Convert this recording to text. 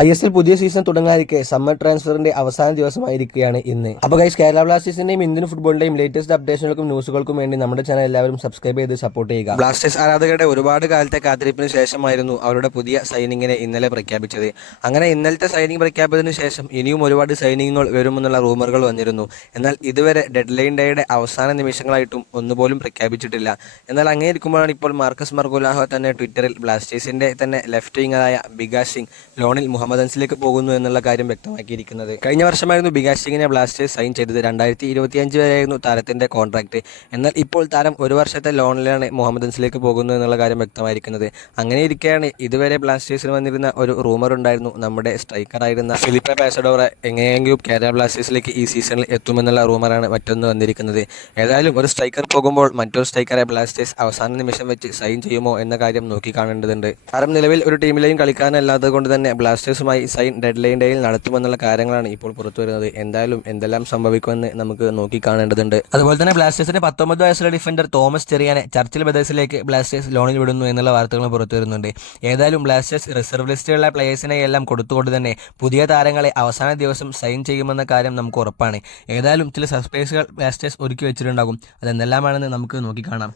I S L പുതിയ season തുടങ്ങാതിരിക്കെ summer ട്രാൻസ്ഫറിന്റെ അവസാന ദിവസമായിരിക്കുകയാണ് ഇന്ന്. അപ്പോൾ ഗൈസ് കേരള ബ്ലാസ്റ്റേഴ്സിന്റെയും ഇന്ത്യൻ ഫുട്ബോളിന്റെയും ലേറ്റസ്റ്റ് അപ്ഡേഷനുകൾക്കും ന്യൂസുകൾക്കും വേണ്ടി നമ്മുടെ ചാനൽ എല്ലാവരും സബ്സ്ക്രൈബ് ചെയ്ത് സപ്പോർട്ട് ചെയ്യുക. ബ്ലാസ്റ്റേഴ്സ് ആരാധകരുടെ ഒരുപാട് കാലത്തെ കാത്തിരിപ്പിന് ശേഷമായിരുന്നു അവരുടെ പുതിയ സൈനിങ്ങിനെ ഇന്നലെ പ്രഖ്യാപിച്ചത്. അങ്ങനെ ഇന്നലത്തെ സൈനിങ് പ്രഖ്യാപിച്ചതിന് ശേഷം ഇനിയും ഒരുപാട് സൈനിങ്ങുകൾ വരുമെന്നുള്ള റൂമറുകൾ വന്നിരുന്നു. എന്നാൽ ഇതുവരെ ഡെഡ് ലൈൻ ഡേയുടെ അവസാന നിമിഷങ്ങളായിട്ടും ഒന്നുപോലും പ്രഖ്യാപിച്ചിട്ടില്ല. എന്നാൽ അങ്ങനെ ഇരിക്കുമ്പോഴാണ് ഇപ്പോൾ മാർക്കസ് മർഗുലാഹോ തന്നെ ട്വിറ്ററിൽ ബ്ലാസ്റ്റേഴ്സിന്റെ തന്നെ ലെഫ്റ്റ് വിംഗറായ ബികാഷ് സിംഗ് ലോണിൽ മുഹമ്മദ് അൻസിലേക്ക് പോകുന്നു എന്നുള്ള കാര്യം വ്യക്തമാക്കിയിരിക്കുന്നത്. കഴിഞ്ഞ വർഷമായിരുന്നു ബികാഷിങ്ങിനെ ബ്ലാസ്റ്റേഴ്സ് സൈൻ ചെയ്തത്. രണ്ടായിരത്തി ഇരുപത്തിയഞ്ച് വരെയായിരുന്നു താരത്തിന്റെ കോൺട്രാക്ട് എന്നാൽ ഇപ്പോൾ താരം ഒരു വർഷത്തെ ലോണിലാണ് മുഹമ്മദ് അൻസിലേക്ക് പോകുന്നു എന്നുള്ള കാര്യം വ്യക്തമായിരിക്കുന്നത്. അങ്ങനെ ഇരിക്കെയാണ് ഇതുവരെ ബ്ലാസ്റ്റേഴ്സിന് വന്നിരുന്ന ഒരു റൂമർ ഉണ്ടായിരുന്നു. നമ്മുടെ സ്ട്രൈക്കറായിരുന്ന ഫിലിപ്പ പാസഡോറെ എങ്ങനെയെങ്കിലും കേരള ബ്ലാസ്റ്റേഴ്സിലേക്ക് ഈ സീസണിൽ എത്തുമെന്നുള്ള റൂമറാണ് മറ്റൊന്ന് വന്നിരിക്കുന്നത്. ഏതായാലും ഒരു സ്ട്രൈക്കർ പോകുമ്പോൾ മറ്റൊരു സ്ട്രൈക്കറെ ബ്ലാസ്റ്റേഴ്സ് അവസാന നിമിഷം വെച്ച് സൈൻ ചെയ്യുമോ എന്ന കാര്യം നോക്കി കാണേണ്ടതുണ്ട് താരം നിലവിൽ ഒരു ടീമിലെയും കളിക്കാനല്ലാത്തത് കൊണ്ട് തന്നെ ബ്ലാസ്റ്റേഴ്സുമായി സൈൻ ഡെഡ് ലൈൻ ഡേയിൽ നടത്തുമെന്നുള്ള കാര്യങ്ങളാണ് ഇപ്പോൾ പുറത്തു വരുന്നത്. എന്തായാലും എന്തെല്ലാം സംഭവിക്കുമെന്ന് നമുക്ക് നോക്കി കാണേണ്ടതുണ്ട്. അതുപോലെ തന്നെ ബ്ലാസ്റ്റേഴ്സിന്റെ പത്തൊമ്പത് വയസ്സുള്ള ഡിഫൻഡർ തോമസ് ചെറിയാനെ ചർച്ചിൽ ബ്രദേഴ്സിലേക്ക് ബ്ലാസ്റ്റേഴ്സ് ലോണിൽ വിടുന്നു എന്നുള്ള വാർത്തകൾ പുറത്തു വരുന്നുണ്ട്. ഏതായാലും ബ്ലാസ്റ്റേഴ്സ് റിസർവ് ലിസ്റ്റിലുള്ള പ്ലേയേഴ്സിനെ എല്ലാം കൊടുത്തുകൊണ്ട് തന്നെ പുതിയ താരങ്ങളെ അവസാന ദിവസം സൈൻ ചെയ്യുമെന്ന കാര്യം നമുക്ക് ഉറപ്പാണ്. ഏതായാലും ചില സർപ്രൈസുകൾ ബ്ലാസ്റ്റേഴ്സ് ഒരുക്കി വെച്ചിട്ടുണ്ടാകും. അതെന്തെല്ലാമാണെന്ന് നമുക്ക് നോക്കി കാണാം.